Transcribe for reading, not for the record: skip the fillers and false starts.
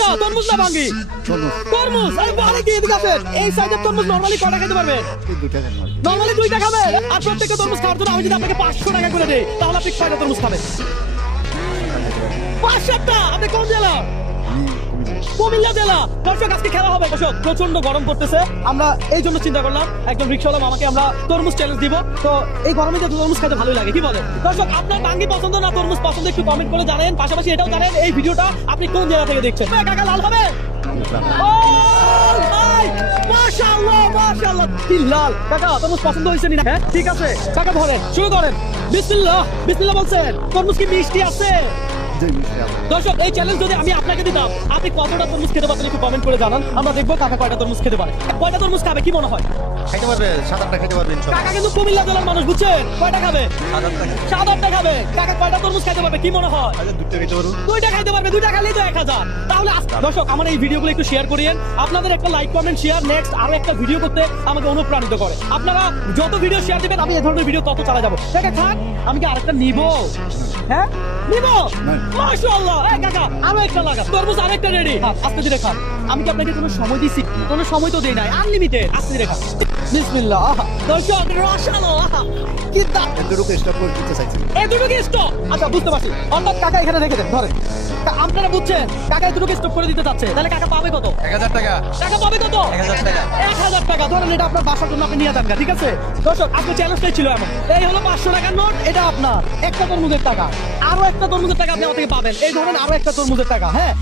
কাকা তরমুজ না ভাঙ্গি? তরমুজ। আরে বারে কি এদিকে আসেন। এই সাইজের তরমুজ নরমালি কয়টা খেতে পারবেন? নরমালি 2টা খাবেন। আর প্রত্যেকটা তরমুজ খাওয়ার জন্য আমি যদি আপনাকে 500 টাকা করে দেই তাহলে আপনি কয়টা তরমুজ খাবেন? 5-7টা। আপনি কোন জেলা? কুমিল্লা জেলা। দর্শক আজকে খেলা হবে দর্শক, প্রচন্ড গরম পড়তেছে, আমরা এই জন্য চিন্তা করলাম একজন রিক্সাওয়ালা মামাকে আমরা তরমুজ চ্যালেঞ্জ দিব। তো এই গরমে যে তরমুজ খেতে ভালোই লাগে, কি বলে দর্শক? আপনার ভাঙ্গি পছন্দ না তরমুজ পছন্দ একটু কমেন্ট করে জানেন। পাশাপাশি এটাও জানেন এই ভিডিওটা আপনি কোন জেলা থেকে দেখছেন। কাকা লাল হবে? ও ভাই মাশাআল্লাহ মাশাআল্লাহ, কি লাল। কাকা তরমুজ পছন্দ হয়েছে না? হ্যাঁ ঠিক আছে কাকা, ধরেন শুরু করেন। বিসমিল্লাহ বিসমিল্লাহ বলছেন। তরমুজ কি মিষ্টি আছে? দর্শক এই চ্যালেঞ্জ যদি আমি আপনাকে দিতাম আপনি কতটা তরমুজ খেতে পারতেন একটু কমেন্ট করে জানান। আমরা দেখবো কাকা কয়টা তরমুজ খেতে পারে। কয়টা তরমুজ খাবে কি মনে হয়? খাইতে পারবে 7-8টা খাইতে পারবেন। কাকা কিন্তু কুমিল্লা জেলার মানুষ, বুঝছেন? কয়টা খাবে? 7-8টা খাবে। কাকা কয়টা তরমুজ খাইতে পারবে কি মনে হয়? 2টা খাইতে পারবো। 2টা খাইতে পারবে। 2টা খাইলেই তো 1000। তাহলে দর্শক আমার এই ভিডিওগুলো একটু শেয়ার করিয়েন। আপনাদের একটা লাইক কমেন্ট শেয়ার নেক্সট আরো একটা ভিডিও করতে আমাকে অনুপ্রাণিত করে। আপনারা যত ভিডিও শেয়ার দিবেন আমি এই ধরনের ভিডিও তত চালা যাবো। কাকা খান, আমি কি আরেকটা নিব? হ্যাঁ নিব। মাশাআল্লাহ। এই কাকা আরো একটা লাগা। তরমুজ আরেকটা রেডি। আস্তে ধীরে খান। আমি কি আপনাকে কোনো সময় দিছি? কোনো সময় তো দেই নাই, আনলিমিটেড। আস্তে ধীরে খান। বিসমিল্লাহ। দর্শক রসালো কি দাম। এতটুকু স্টপ করে দিতে চাইছি। এতটুকু স্টপ। আচ্ছা বুঝতে পারছি। অর্থাৎ কাকা এখানে রেখে দেন, ধরেন। আপনারা বুঝছেন কাকা এতটুকু স্টপ করে দিতে চাচ্ছে, তাহলে কাকা পাবে কত? 1000 টাকা। টাকা পাবে কত? 1000 টাকা। 1000 টাকা। ধরেন এটা আপনার বাসার জন্য আপনি নিয়ে যান, ঠিক আছে? দর্শক আজকে চ্যালেঞ্জটাই ছিল এমন। এই হলো 500 টাকার নোট, এটা আপনার একটা তরমুজের টাকা। আরো একটা তরমুজের টাকা আপনি আমার থেকে পাবেন। এই ধরেন আরো একটা তরমুজের টাকা। হ্যাঁ